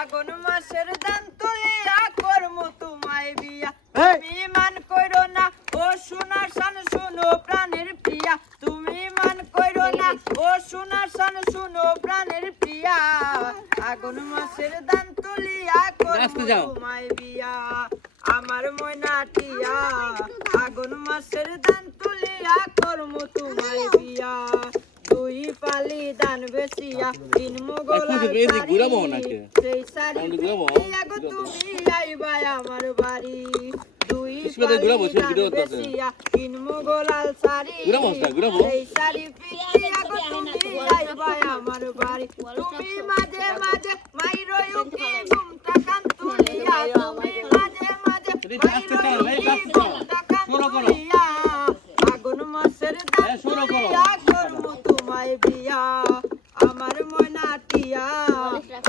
আগুন মাসের দান তুলিয়া করমু তোমায় বিয়া তুমি মান কইরো না ও সোনার শান শুনো প্রাণের প্রিয়া তুমি মান কইরো না ও সোনার শান শুনো প্রাণের প্রিয়া আগুন মাসের দান তুলিয়া করমু তোমায় বিয়া আমার ময়না টিয়া আগুন মাসের দান তুলিয়া করমু তোমায় বিয়া দুই পালি দান বেশিয়া তিন মুগলা সেই শাড়ি পিয়া গো তুমি আইবা আমার বাড়ি দুই পালি দান বেশিয়া তিন মুগলাল শাড়ি সেই শাড়ি পিয়া গো তুমি আইবা আমার বাড়ি তুমি মাঝে মাঝে মাইরো উকি ঘুমটা কান তুলিয়া তুমি মাঝে মাঝে মাইরো উকি ঘুমটা কান তুলিয়া আগুন মাসের দান তুলিয়া করমু তোমায় বিয়া আমার ময়না টিয়া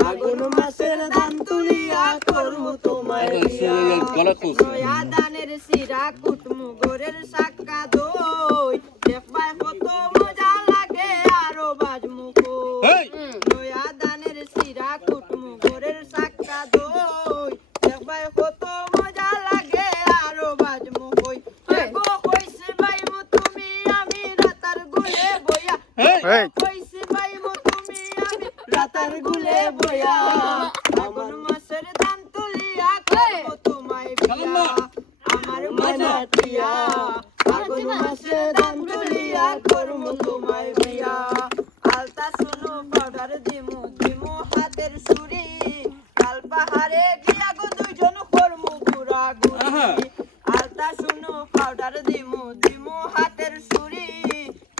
আগুন মাসের দান তুলিয়া করমু তোমায় বিয়া নয়া দানের শিরা কুটমু গোরের সাক্কা দই দেখবাই কত মজা লাগে আরো বাজমু কই নয়া দানের শিরা কুটমু গোরের সাক্কা দই দেখবাই কত মজা লাগে আরো বাজমু কই গো কইছে বাইমু তুমি আমি রাতার গুলে বইয়া কইছে বাইমু তুমি আমি রাতার গুলে বইয়া আগুন মাসের দান তুলিয়া করবো তোমায় বিয়া আমার ময়না টিয়া আগুন মাসের দান তুলিয়া করবো তোমায় বিয়া আলতা শুনো পাউডার দিমু দিমু হাতের সুরি কাল পাহাড়ে গিয়া গো দুইজন করমু ঘুরা ঘুরি আলতা শুনো পাউডার দিমু দিমু হাতের সুরি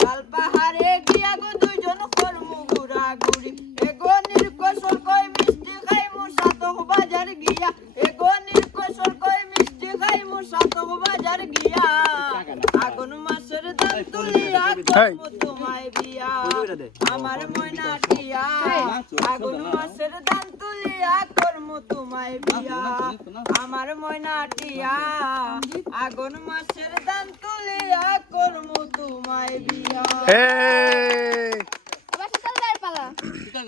কাল পাহাড়ে গিয়া গো দুইজন করমু ঘুরা ঘুরি এগো নির্কোশল কই মিষ্টি খাইমু সাতক বাজার গিয়া এগো নির্কোশল কই মিষ্টি খাইমু সাতক বাজার গিয়া আগুন মাসের দান তুলিয়া করমু তোমায় বিয়া আমার ময়না টিয়া আগুন মাসের দান তুলিয়া করমু তোমায় বিয়া আমার ময়না টিয়া আগুন মাসের দান তুলিয়া করমু তোমায় বিয়া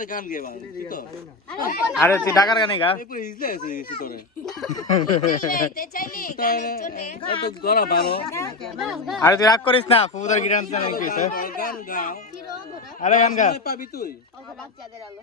গান গে আরে তুই ঢাকার গানে গা আরে তুই রাগ করিস না ফুদার গিটার কি হইছে গান গাও আরে গান গা পাবি তুই বাচ্চাদের আলো